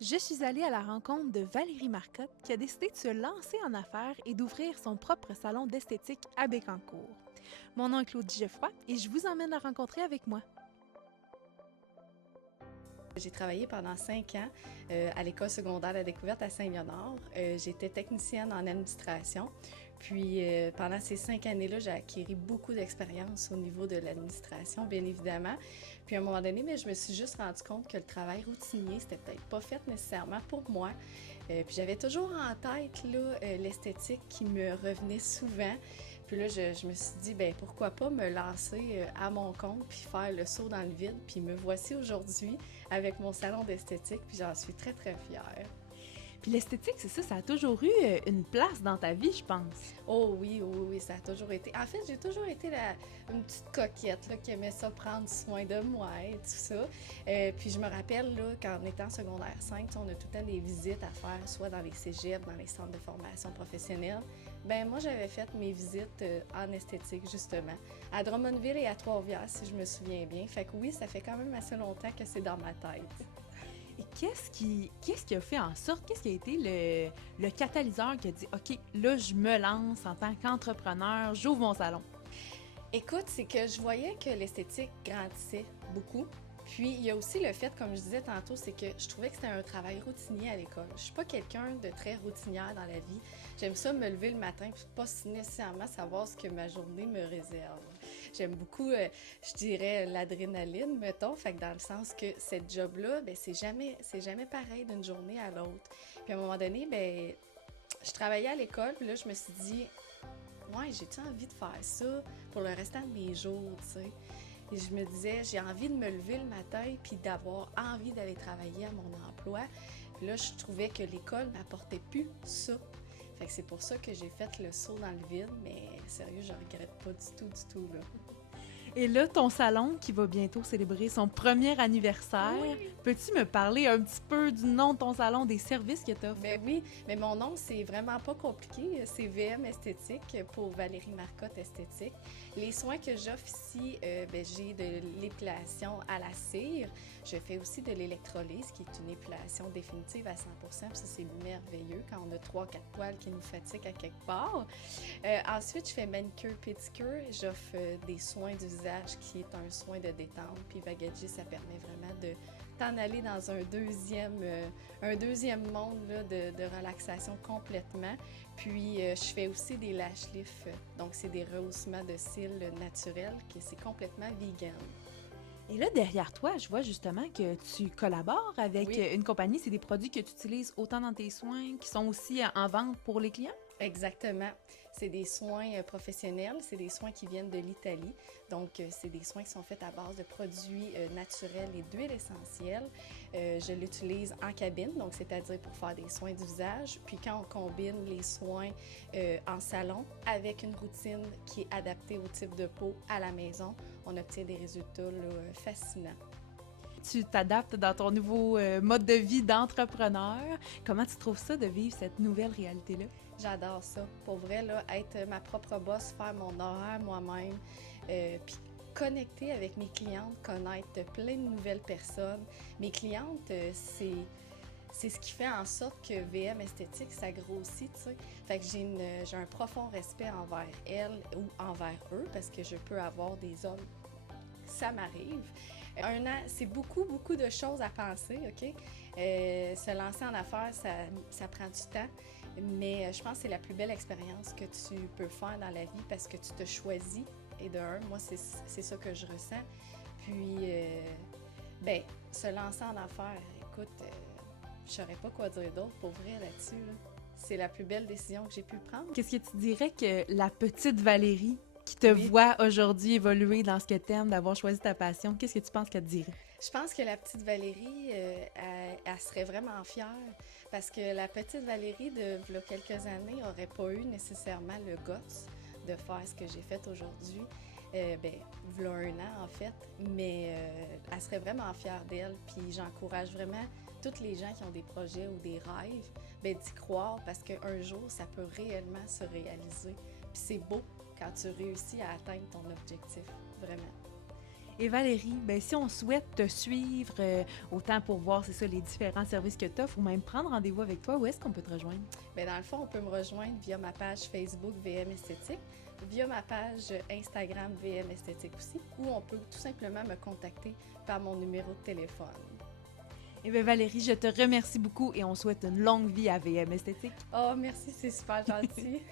Je suis allée à la rencontre de Valérie Marcotte qui a décidé de se lancer en affaires et d'ouvrir son propre salon d'esthétique à Bécancour. Mon nom est Claudie Geoffroy et je vous emmène la rencontrer avec moi. J'ai travaillé pendant 5 ans à l'école secondaire de la découverte à Saint-Léonard. J'étais technicienne en administration. Puis pendant ces 5 années-là, j'ai acquis beaucoup d'expérience au niveau de l'administration, bien évidemment. Puis à un moment donné, mais je me suis juste rendu compte que le travail routinier, c'était peut-être pas fait nécessairement pour moi. Puis j'avais toujours en tête l'esthétique qui me revenait souvent. Puis là, je me suis dit, ben pourquoi pas me lancer à mon compte puis faire le saut dans le vide. Puis me voici aujourd'hui avec mon salon d'esthétique, puis j'en suis très, très fière. Puis l'esthétique, c'est ça, ça a toujours eu une place dans ta vie, je pense. Oh oui, oui, oui, ça a toujours été. En fait, j'ai toujours été une petite coquette là, qui aimait ça prendre soin de moi et tout ça. Puis je me rappelle là, qu'en étant secondaire 5, on a tout le temps des visites à faire, soit dans les cégeps, dans les centres de formation professionnelle. Ben moi, j'avais fait mes visites en esthétique, justement, à Drummondville et à Trois-Rivières, si je me souviens bien. Fait que oui, ça fait quand même assez longtemps que c'est dans ma tête. Et qu'est-ce qui a fait en sorte, qu'est-ce qui a été le catalyseur qui a dit, OK, là, je me lance en tant qu'entrepreneur, j'ouvre mon salon? Écoute, c'est que je voyais que l'esthétique grandissait beaucoup. Puis il y a aussi le fait, comme je disais tantôt, c'est que je trouvais que c'était un travail routinier à l'école. Je suis pas quelqu'un de très routinière dans la vie. J'aime ça me lever le matin puis pas nécessairement savoir ce que ma journée me réserve. J'aime beaucoup, je dirais, l'adrénaline, mettons. Fait que dans le sens que cette job-là, ben c'est jamais pareil d'une journée à l'autre. Puis à un moment donné, ben je travaillais à l'école, puis là je me suis dit, ouais, j'ai-tu envie de faire ça pour le restant de mes jours, tu sais? Et je me disais, j'ai envie de me lever le matin puis d'avoir envie d'aller travailler à mon emploi. Puis là, je trouvais que l'école m'apportait plus ça. Fait que c'est pour ça que j'ai fait le saut dans le vide, mais sérieux, je regrette pas du tout, là. Et là, ton salon qui va bientôt célébrer son premier anniversaire, Oui! peux-tu me parler un petit peu du nom de ton salon, des services que tu offres? Ben oui, mais mon nom, c'est vraiment pas compliqué. C'est VM Esthétique pour Valérie Marcotte Esthétique. Les soins que j'offre ici, ben, j'ai de l'épilation à la cire. Je fais aussi de l'électrolyse, qui est une épilation définitive à 100%. Puis ça, c'est merveilleux quand on a 3-4 poils qui nous fatiguent à quelque part. Ensuite, je fais manicure, pédicure. J'offre des soins du visage, qui est un soin de détente. Puis Vagaji, ça permet vraiment de t'en aller dans un deuxième monde là, de relaxation complètement. Puis, je fais aussi des lash lifts. Donc, c'est des rehaussements de cils naturels, qui c'est complètement vegan. Et là, derrière toi, je vois justement que tu collabores avec Oui, une compagnie. C'est des produits que tu utilises autant dans tes soins, qui sont aussi en vente pour les clients? exactement. C'est des soins professionnels, c'est des soins qui viennent de l'Italie. Donc, c'est des soins qui sont faits à base de produits naturels et d'huiles essentielles. Je l'utilise en cabine, donc c'est-à-dire pour faire des soins du visage. Puis quand on combine les soins en salon avec une routine qui est adaptée au type de peau à la maison, on obtient des résultats là, fascinants. Tu t'adaptes dans ton nouveau mode de vie d'entrepreneur. Comment tu trouves ça de vivre cette nouvelle réalité-là? J'adore ça. Pour vrai, là, être ma propre boss, faire mon horaire moi-même, puis connecter avec mes clientes, connaître plein de nouvelles personnes. Mes clientes, c'est ce qui fait en sorte que VM Esthétique, ça grossit, tu sais. Fait que j'ai un profond respect envers elles ou envers eux, parce que je peux avoir des hommes, ça m'arrive. Un an, c'est beaucoup, beaucoup de choses à penser, OK? Se lancer en affaires, ça prend du temps, mais je pense que c'est la plus belle expérience que tu peux faire dans la vie parce que tu te choisis. Et de un, moi, c'est ça que je ressens. Puis, ben, se lancer en affaires, écoute, je saurais pas quoi dire d'autre pour vrai là-dessus, là. C'est la plus belle décision que j'ai pu prendre. Qu'est-ce que tu dirais que la petite Valérie qui te Oui. voit aujourd'hui évoluer dans ce que t'aimes, d'avoir choisi ta passion, qu'est-ce que tu penses qu'elle te dirait? Je pense que la petite Valérie, elle serait vraiment fière parce que la petite Valérie de v'là quelques années n'aurait pas eu nécessairement le guts de faire ce que j'ai fait aujourd'hui. Ben, v'là un an en fait, mais elle serait vraiment fière d'elle. Puis j'encourage vraiment toutes les gens qui ont des projets ou des rêves, ben, d'y croire parce qu'un jour, ça peut réellement se réaliser. Puis c'est beau quand tu réussis à atteindre ton objectif, vraiment. Et Valérie, ben, si on souhaite te suivre, autant pour voir, c'est ça, les différents services que tu offres, ou même prendre rendez-vous avec toi, où est-ce qu'on peut te rejoindre? Bien, dans le fond, on peut me rejoindre via ma page Facebook VM Esthétique, via ma page Instagram VM Esthétique aussi, ou on peut tout simplement me contacter par mon numéro de téléphone. Eh bien Valérie, je te remercie beaucoup et on souhaite une longue vie à VM Esthétique. Oh, merci, c'est super gentil.